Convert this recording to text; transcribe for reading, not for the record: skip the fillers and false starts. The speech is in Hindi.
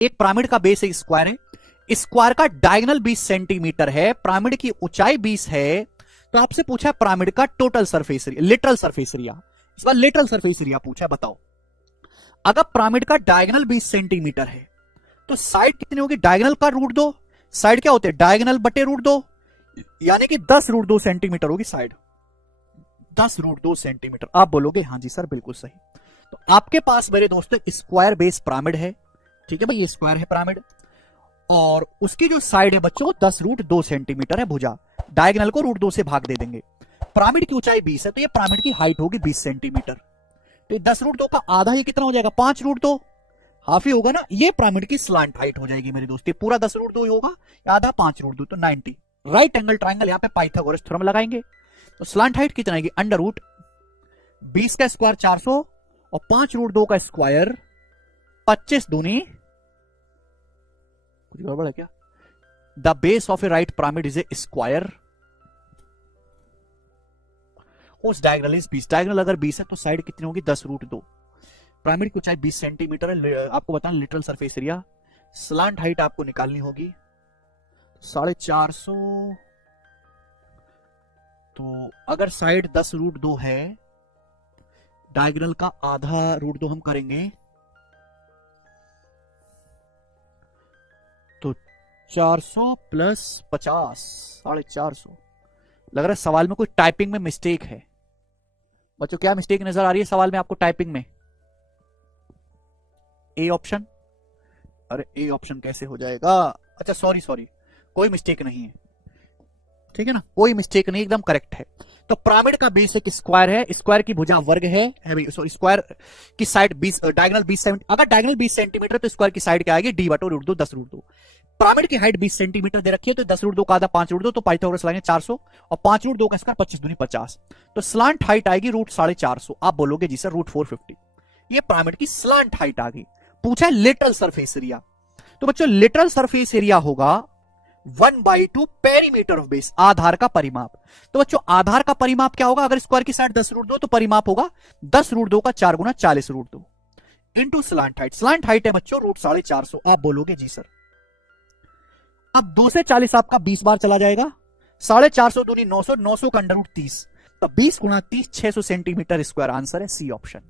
एक पिरामिड का बेस एक स्क्वायर है, स्क्वायर का डायगोनल 20 सेंटीमीटर है, पिरामिड की ऊंचाई 20 है, तो आपसे पूछा है पिरामिड का total surface area, literal surface area. इस बार लिटरल सरफेस एरिया पूछा है, बताओ। अगर पिरामिड का डायगोनल 20 सेंटीमीटर है तो साइड कितनी होगी, डायगोनल का रूट दो, साइड क्या होते हैं डायगोनल बटे रूट दो, यानी कि 10 रूट 2 सेंटीमीटर होगी साइड, 10 रूट 2 सेंटीमीटर। आप बोलोगे हाँ जी सर बिल्कुल सही। तो आपके पास मेरे दोस्तों स्क्वायर बेस पिरामिड है, ठीक है भाई, ये स्क्वायर है पिरामिड, और उसकी जो साइड है बच्चों 10 रूट 2 सेंटीमीटर है भुजा, डायगोनल को रूट 2 से भाग दे देंगे। पिरामिड की ऊंचाई 20 है तो ये पिरामिड की हाइट होगी 20 सेंटीमीटर, तो 10 रूट 2 का आधा ये कितना हो जाएगा, 5 रूट 2, हाफ ही होगा ना, ये पिरामिड की स्लांट हाइट हो जाएगी मेरे दोस्त, पूरा 10 रूट 2 होगा, आधा 5 रूट 2 तो 90। राइट एंगल ट्राइंगल, यहां पे पाइथागोरस थ्योरम लगाएंगे, तो स्लांट हाइट कितना आएगी, अंडर रूट 20 का स्क्वायर 400 और 5 रूट 2 का स्क्वायर 25 दूनी, कुछ गड़बड़ है क्या, the base of A right pyramid is a square, उस डायगोनल इज 20, डायगोनल अगर 20 है तो साइड कितनी होगी 10 रूट 2, पिरामिड की ऊंचाई 20 सेंटीमीटर है, आपको बताना literal surface area, slant height आपको निकालनी होगी 450, तो अगर साइड 10 रूट 2 है, डायगोनल का आधा रूट 2 हम करेंगे तो 400 प्लस 50 450। लग रहा है सवाल में कोई टाइपिंग में मिस्टेक है बच्चों, क्या मिस्टेक नजर आ रही है सवाल में आपको टाइपिंग में, ए ऑप्शन, अरे ए ऑप्शन कैसे हो जाएगा, अच्छा सॉरी सॉरी, कोई मिस्टेक नहीं है, ठीक है ना, कोई मिस्टेक नहीं, एकदम करेक्ट है। तो पिरामिड का बेस एक स्क्वायर है, स्क्वायर की भुजा वर्ग है भाई, सॉरी स्क्वायर की साइड 20, डायगोनल 20 सेंटीमीटर, अगर डायगोनल 20 सेंटीमीटर तो स्क्वायर की साइड क्या आएगी, डी बटो रूट 2 10 रूट 2। पिरामिड की हाइट 20 सेंटीमीटर दे रखी है तो 10 रूट 2 का आधा 5 रूट 2, तो पाइथागोरस लगाएंगे 400 और 5 रूट 2 का स्क्वायर 25 दूनी 50, तो स्लांट हाइट आएगी रूट 450। आप बोलोगे जी सर रूट 450, ये पिरामिड की स्लांट हाइट आ गई। पूछा है लिटरल सरफेस एरिया, तो बच्चों लिटरल सरफेस एरिया होगा 1/2 पेरीमीटर ऑफ बेस, आधार का परिमाप। तो बच्चों आधार का परिमाप क्या होगा, अगर स्क्वायर की साइड 10 रूट 2 तो परिमाप होगा 10 रूट 2 का 4 गुना 40 root 2 into slant height, slant height है बच्चों रूट 450। आप बोलोगे जी सर, अब 2 से 40 आपका 20 बार चला जाएगा, 450 दूनी 900, 900 का अंडर रूट 30, तो 20 गुना 30 600 सेंटीमीटर स्क्वायर, आंसर है सी ऑप्शन।